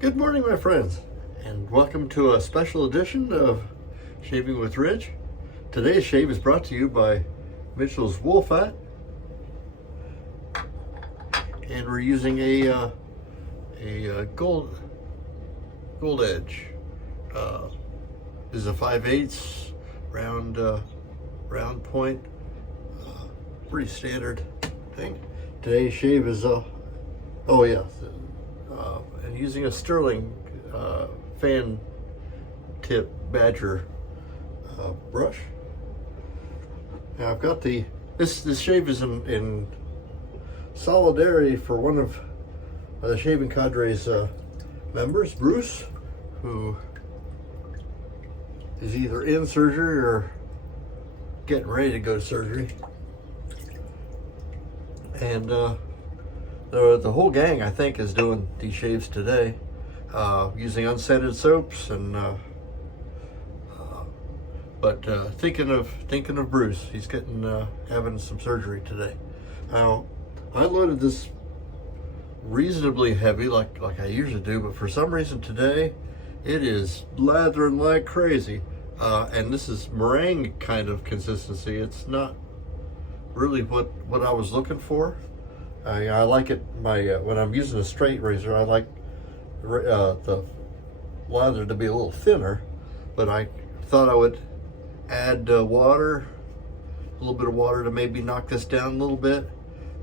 Good morning, my friends, and welcome to a special edition of Shaving with Rich. Today's shave is brought to you by Mitchell's Wool Fat, and we're using a gold edge. This is a 5/8 round point, pretty standard thing. Today's shave is and using a Sterling fan tip badger brush. Now I've got this shave is in solidarity for one of the Shaving Cadre's members, Bruce, who is either in surgery or getting ready to go to surgery. And the whole gang, I think, is doing these shaves today, using unscented soaps, and but thinking of Bruce. He's having some surgery today. Now, I loaded this reasonably heavy, like I usually do, but for some reason today, it is lathering like crazy. And this is meringue kind of consistency. It's not really what I was looking for. I like it. When I'm using a straight razor, I like the lather to be a little thinner, but I thought I would add water, a little bit of water, to maybe knock this down a little bit,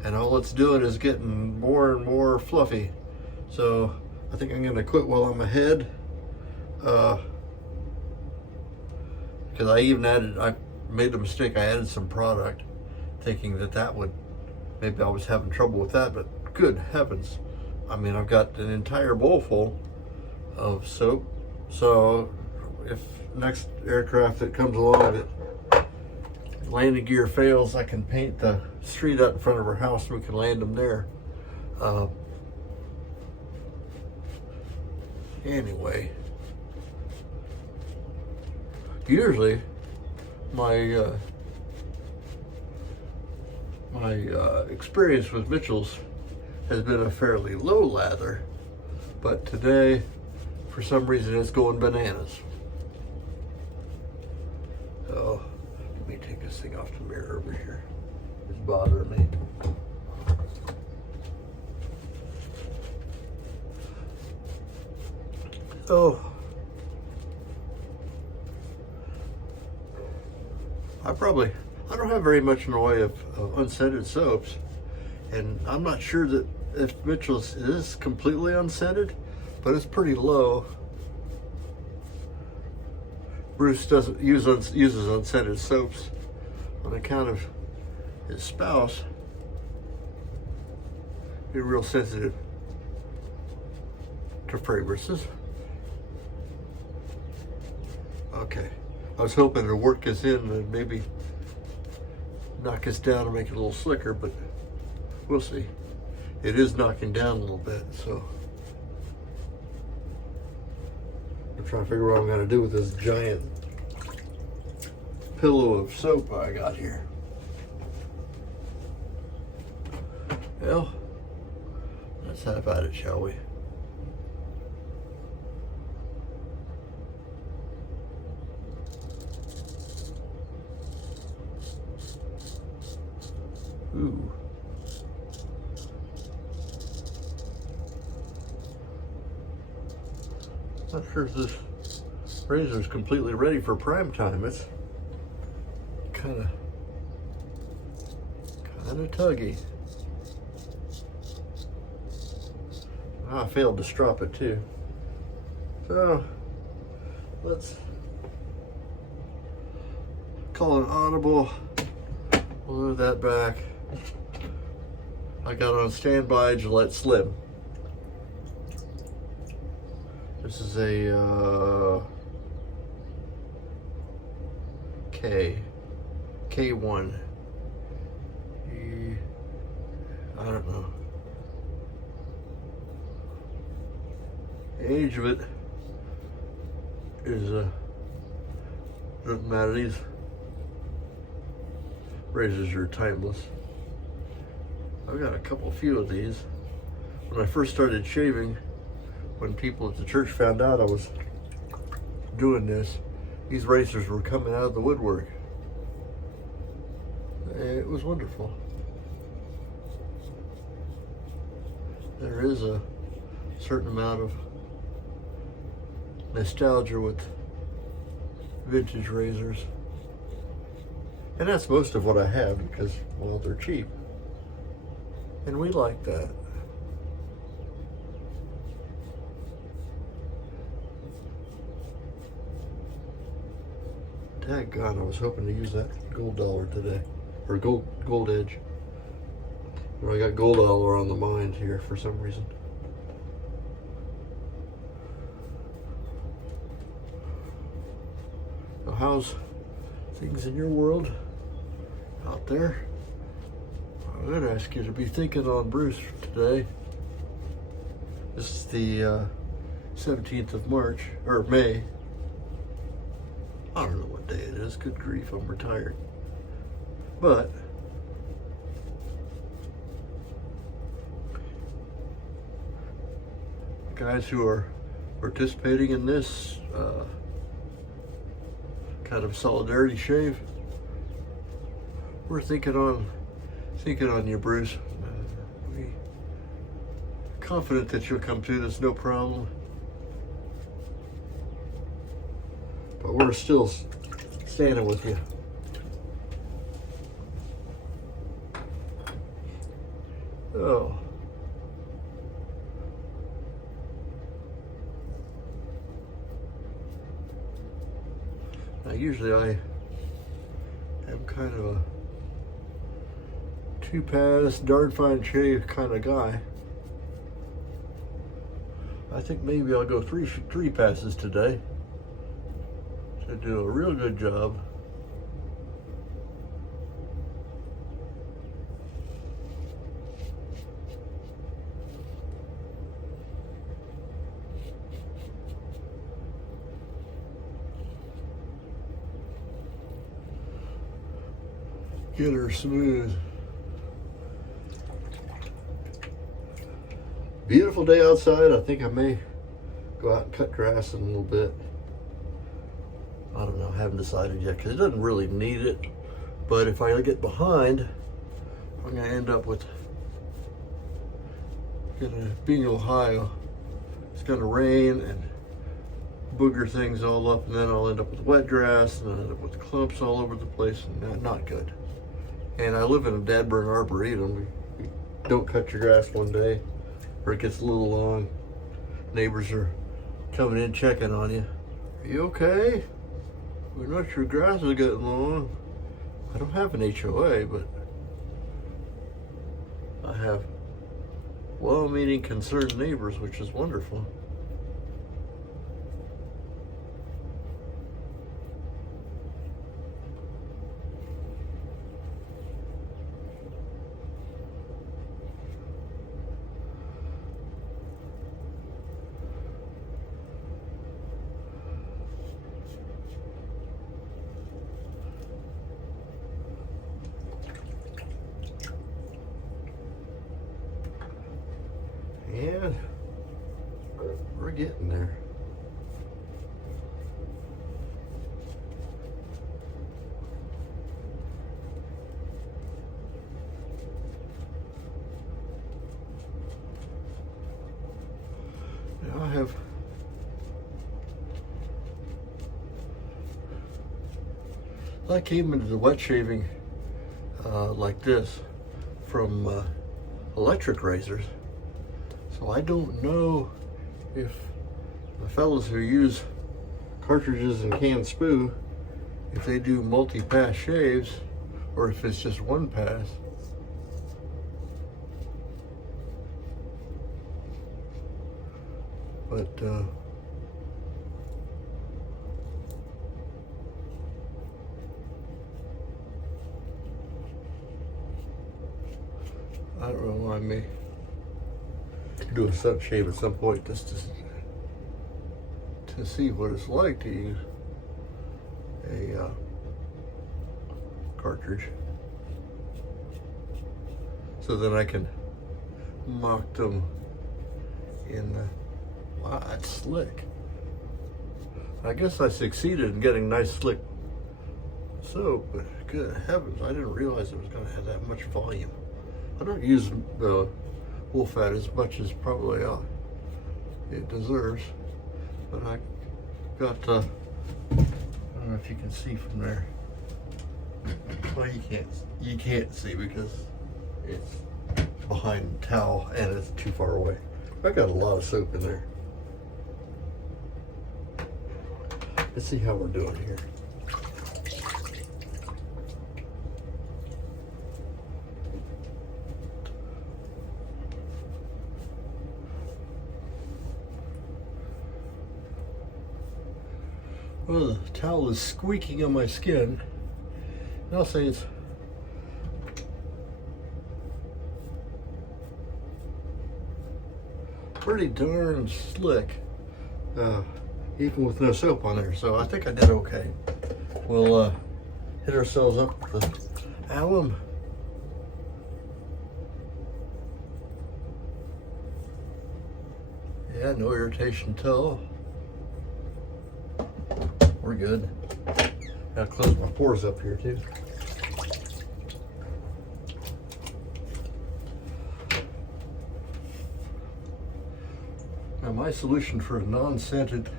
and all it's doing is getting more and more fluffy. So I think I'm going to quit while I'm ahead, because I made a mistake. I added some product thinking that would, maybe I was having trouble with that, but good heavens. I mean, I've got an entire bowl full of soap. So if next aircraft that comes along that landing gear fails, I can paint the street out in front of our house and we can land them there. Anyway, usually my experience with Mitchell's has been a fairly low lather, but today, for some reason, it's going bananas. So, let me take this thing off the mirror over here. It's bothering me. Oh, I don't have very much in the way of unscented soaps, and I'm not sure that if Mitchell's is completely unscented, but it's pretty low. Bruce doesn't uses unscented soaps on account of his spouse being real sensitive to fragrances. Okay, I was hoping to work this in and maybe knock this down and make it a little slicker, but we'll see. It is knocking down a little bit, so I'm trying to figure out what I'm going to do with this giant pillow of soap I got here. Well, let's have at it, shall we? Ooh. Not sure if this razor is completely ready for prime time. It's kind of tuggy. I failed to strop it too. So let's call an audible. We'll move that back. I got on standby Gillette Slim. This is a K1. I don't know. The age of it is doesn't matter. These razors are timeless. I've got a few of these. When I first started shaving, when people at the church found out I was doing this, these razors were coming out of the woodwork. It was wonderful. There is a certain amount of nostalgia with vintage razors. And that's most of what I have because, well, they're cheap. And we like that. Daggone, I was hoping to use that gold dollar today. Or gold edge. Well, I got gold dollar on the mind here for some reason. So how's things in your world out there? I'm going to ask you to be thinking on Bruce today. This is the 17th of March, or May. I don't know what day it is. Good grief, I'm retired. But guys who are participating in this kind of solidarity shave, we're thinking on you, Bruce. We confident that you'll come through this no problem. But we're still standing with you. Oh. Now usually I am kind of a two-pass, darn fine shave kind of guy. I think maybe I'll go three passes today to do a real good job. Get her smooth. Beautiful day outside. I think I may go out and cut grass in a little bit. I don't know, I haven't decided yet because it doesn't really need it. But if I get behind, I'm gonna end up with, being in Ohio, it's gonna rain and booger things all up, and then I'll end up with wet grass, and then end up with clumps all over the place, and not good. And I live in a Dadburn Arboretum. You don't cut your grass one day, or it gets a little long. Neighbors are coming in checking on you. Are you okay? We know your grass is getting long. I don't have an HOA, but I have well-meaning, concerned neighbors, which is wonderful. Yeah, we're getting there. Now I came into the wet shaving like this from electric razors. So I don't know if the fellows who use cartridges and canned spoo, if they do multi-pass shaves or if it's just one pass. But I don't know, I may do a sun shave at some point just to see what it's like to use a cartridge, so that I can mock them in Wow, that's slick. I guess I succeeded in getting nice slick soap, but good heavens, I didn't realize it was going to have that much volume. I don't use wool fat as much as probably it deserves, but I got, I don't know if you can see from there. Well, you can't see because it's behind the towel and it's too far away. I got a lot of soap in there. Let's see how we're doing here. Well, the towel is squeaking on my skin. And I'll say it's pretty darn slick, even with no soap on there. So I think I did okay. We'll hit ourselves up with the alum. Yeah, no irritation at all. We're good. Gotta close my pores up here too. Now my solution for a non-scented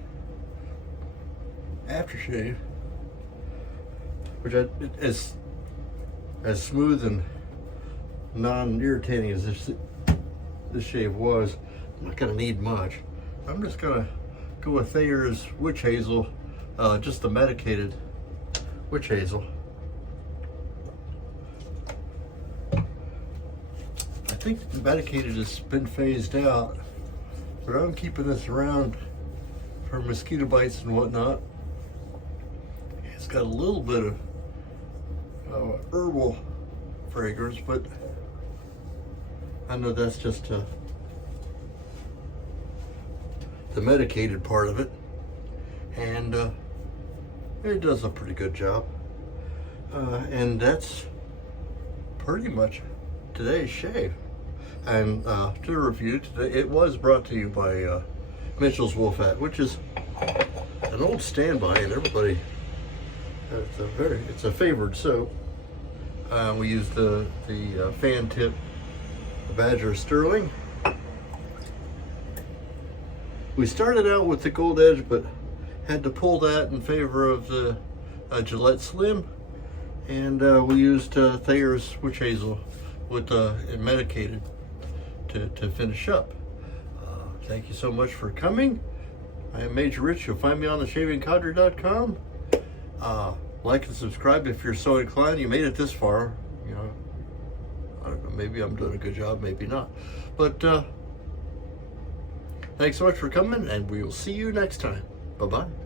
aftershave, which is as smooth and non-irritating as this shave was, I'm not gonna need much. I'm just gonna go with Thayer's Witch Hazel, just the medicated witch hazel. I think the medicated has been phased out, but I'm keeping this around for mosquito bites and whatnot. It's got a little bit of herbal fragrance, but I know that's just the medicated part of it, and it does a pretty good job. And that's pretty much today's shave. And to review today, it was brought to you by Mitchell's Wool Fat, which is an old standby, and everybody, it's a favored soap. We use the fan tip Badger Sterling. We started out with the Gold Edge, but had to pull that in favor of the Gillette Slim, and we used Thayer's Witch Hazel with medicated to finish up. Thank you so much for coming. I am Major Rich. You'll find me on the shavingcadre.com. Like and subscribe if you're so inclined. You made it this far. You know, I don't know, maybe I'm doing a good job, maybe not. But thanks so much for coming, and we will see you next time. Bye-bye.